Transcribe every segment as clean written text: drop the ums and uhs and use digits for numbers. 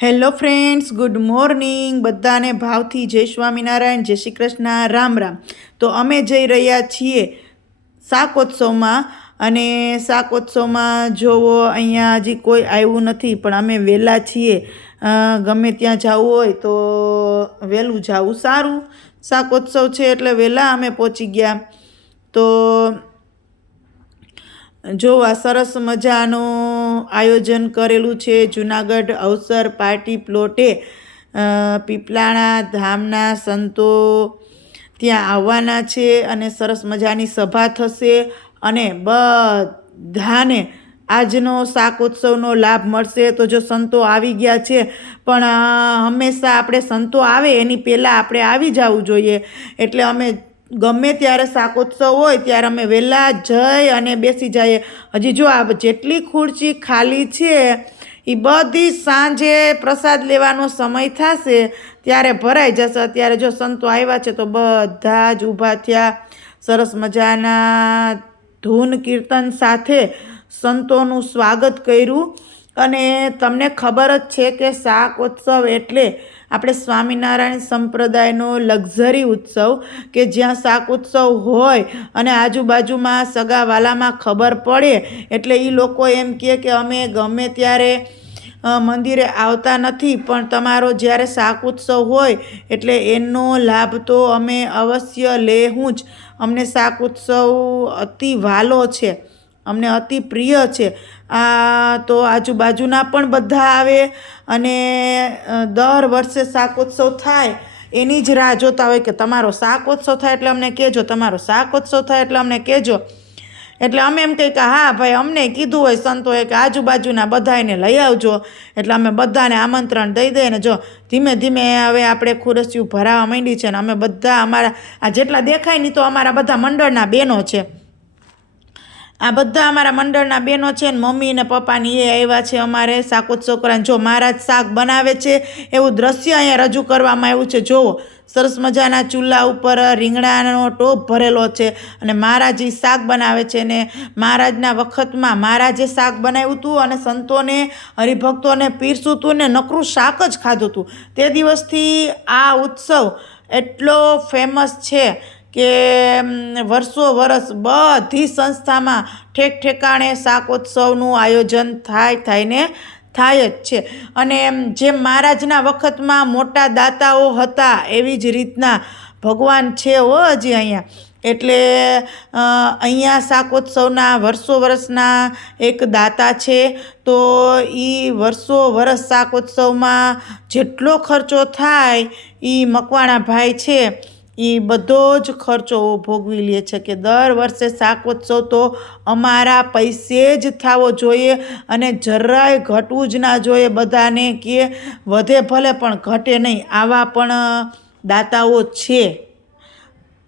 Hello friends, good morning. બધાને ભાવથી જય સ્વામિનારાયણ, જય શ્રી કૃષ્ણ, રામ રામ. તો અમે જઈ રહ્યા છીએ શાકોત્સવમાં. અને શાકોત્સવમાં જોવો, અહીંયા હજી કોઈ આવ્યું નથી, પણ અમે વહેલા છીએ. ગમે ત્યાં જવું હોય તો વહેલું જવું સારું. શાકોત્સવ છે એટલે વહેલા અમે પહોંચી ગયા. તો જો આ સરસ મજાનું આયોજન કરેલું છે જુનાગઢ અવસર પાર્ટી પ્લોટે. પીપલાણા ધામના સંતો ત્યાં આવવાના છે અને સરસ મજાની સભા થશે અને બધાને આજનો શાકોત્સવનો લાભ મળશે. તો જો સંતો આવી ગયા છે, પણ હંમેશા આપણે સંતો આવે એની પહેલાં આપણે આવી જવું જોઈએ. એટલે અમે ગમે ત્યારે શાકોત્સવ હોય ત્યારે અમે વહેલા જઈ અને બેસી જઈએ. હજી જો આ જેટલી ખુરશી ખાલી છે એ બધી સાંજે પ્રસાદ લેવાનો સમય થશે ત્યારે ભરાઈ જશે. અત્યારે જો સંતો આવ્યા છે તો બધા જ ઊભા થયા. સરસ મજાના ધૂન કીર્તન સાથે સંતોનું સ્વાગત કર્યું. અને તમને ખબર જ છે કે શાકોત્સવ એટલે આપણે સ્વામિનારાયણ સંપ્રદાયનો લક્ઝરી ઉત્સવ, કે જ્યાં શાકોત્સવ હોય અને આજુબાજુમાં સગાવાલામાં ખબર પડે એટલે એ લોકો એમ કહે કે અમે ગમે ત્યારે મંદિરે આવતા નથી, પણ તમારો જ્યારે શાકોત્સવ હોય એટલે એનો લાભ તો અમે અવશ્ય લેવું જ. અમને શાકોત્સવ અતિ વહાલો છે, અમને અતિ પ્રિય છે. તો આજુબાજુના પણ બધા આવે અને દર વર્ષે શાકોત્સવ થાય એની જ રાહ જોતા હોય કે તમારો શાકોત્સવ થાય એટલે અમને કહેજો, તમારો શાકોત્સવ થાય એટલે અમને કહેજો. એટલે અમે એમ કહીએ કે હા ભાઈ, અમને કીધું હોય સંતોએ કે આજુબાજુના બધાને લઈ આવજો. એટલે અમે બધાને આમંત્રણ દઈ દઈએ. ને જો ધીમે ધીમે હવે આપણે ખુરશીઓ ભરાવા માંડી છે. ને અમે બધા અમારા આ જેટલા દેખાય નહીં તો અમારા બધા મંડળના બહેનો છે. આ બધા અમારા મંડળના બહેનો છે ને મમ્મી ને પપ્પાની એ આવ્યા છે અમારે શાકોત્સવ કરવાને. જો મહારાજ શાક બનાવે છે એવું દ્રશ્ય અહીંયા રજૂ કરવામાં આવ્યું છે. જુઓ, સરસ મજાના ચૂલા ઉપર રીંગણાનો ટોપ ભરેલો છે અને મહારાજ શાક બનાવે છે. ને મહારાજના વખતમાં મહારાજે શાક બનાવ્યું હતું અને સંતોને હરિભક્તોને પીરસું હતું ને નકરું શાક જ ખાધું હતું. તે દિવસથી આ ઉત્સવ એટલો ફેમસ છે કે વર્ષો વર્ષ બધી સંસ્થામાં ઠેક ઠેકાણે શાકોત્સવનું આયોજન થાય જ છે. અને જેમ મહારાજના વખતમાં મોટા દાતાઓ હતા એવી જ રીતના ભગવાન છે હજી અહીંયા. એટલે અહીંયા શાકોત્સવના વર્ષો વર્ષના એક દાતા છે. તો એ વર્ષો વર્ષ શાકોત્સવમાં જેટલો ખર્ચો થાય એ મકવાણા ભાઈ છે એ બધો જ ખર્ચો ભોગવી લે છે કે દર વર્ષે શાકોત્સવ તો અમારા પૈસે જ થવો જોઈએ અને જરાય ઘટવું જ ના જોઈએ. બધાને કે વધે ભલે પણ ઘટે નહીં, આવા પણ દાતાઓ છે.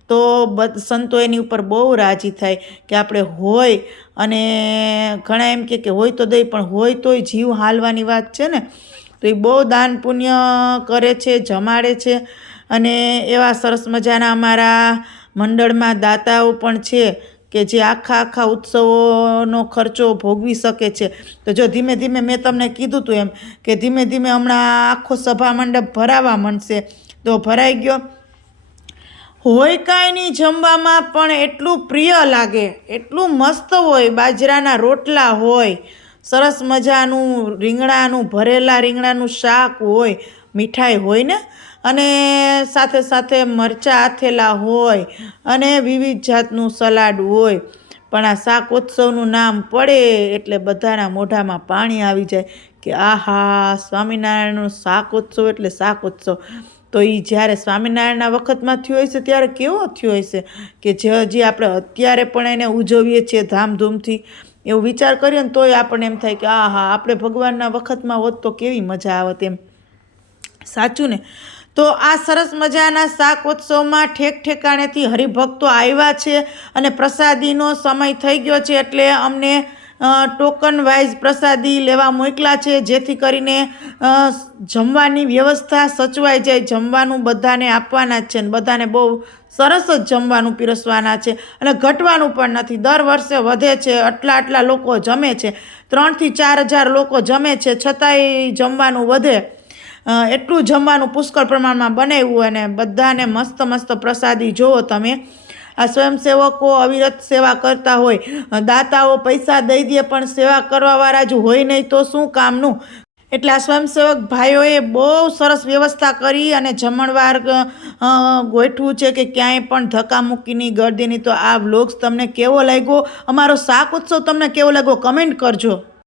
તો સંતો એની ઉપર બહુ રાજી થાય કે આપણે હોય. અને ઘણા એમ કે હોય તો દઈ, પણ હોય તોય જીવ હાલવાની વાત છે ને. તો એ બહુ દાન પુણ્ય કરે છે, જમાડે છે. અને એવા સરસ મજાના અમારા મંડળમાં દાતાઓ પણ છે કે જે આખા ઉત્સવોનો ખર્ચો ભોગવી શકે છે. તો જો ધીમે ધીમે મેં તમને કીધું હતું એમ કે ધીમે ધીમે હમણાં આખો સભા મંડપ ભરાવા માંડશે. તો ભરાઈ ગયો હોય કાંઈ નહીં. જમવામાં પણ એટલું પ્રિય લાગે, એટલું મસ્ત હોય. બાજરાના રોટલા હોય, સરસ મજાનું રીંગણાનું ભરેલા રીંગણાનું શાક હોય, મીઠાઈ હોય ને, અને સાથે સાથે મરચાં આથેલા હોય અને વિવિધ જાતનું સલાડ હોય. પણ આ શાકોત્સવનું નામ પડે એટલે બધાના મોઢામાં પાણી આવી જાય કે આહા, સ્વામિનારાયણનો શાકોત્સવ એટલે શાકોત્સવ. તો એ જ્યારે સ્વામિનારાયણના વખતમાં થયો હશે ત્યારે કેવો થયો હશે કે હજી આપણે અત્યારે પણ એને ઉજવીએ છીએ ધામધૂમથી. એવું વિચાર કરીએ ને તોય આપણને એમ થાય કે આહા, આપણે ભગવાનના વખતમાં હોત તો કેવી મજા આવત એમ. સાચું ને? તો આ સરસ મજાના શાકોત્સવમાં ઠેક ઠેકાણેથી હરિભક્તો આવ્યા છે અને પ્રસાદીનો સમય થઈ ગયો છે એટલે અમને ટોકન વાઇઝ પ્રસાદી લેવા મોકલા છે, જેથી કરીને જમવાની વ્યવસ્થા સચવાઈ જાય. જમવાનું બધાને આપવાના જ છે ને બધાને બહુ સરસ જ જમવાનું પીરસવાના છે અને ઘટવાનું પણ નથી. દર વર્ષે વધે છે. આટલા લોકો જમે છે, 3,000 થી 4,000 લોકો જમે છે, છતાંય જમવાનું વધે. એટલું જમવાનું પુષ્કળ પ્રમાણમાં બનાવ્યું અને બધાને મસ્ત મસ્ત પ્રસાદી જુઓ તમે. આ સ્વયંસેવકો અવિરત સેવા કરતા હોય, દાતાઓ પૈસા દઈ દે પણ સેવા કરવાવાળા જ હોય નહીં તો શું કામનું. એટલે આ સ્વયંસેવક ભાઈઓએ બહુ સરસ વ્યવસ્થા કરી અને જમણવાર ગોઠવું છે કે ક્યાંય પણ ધક્કામુક્કીની ગળદીની. તો આ વ્લોગ્સ તમને કેવો લાગ્યો, અમારો શાક ઉત્સવ તમને કેવો લાગ્યો કમેન્ટ કરજો.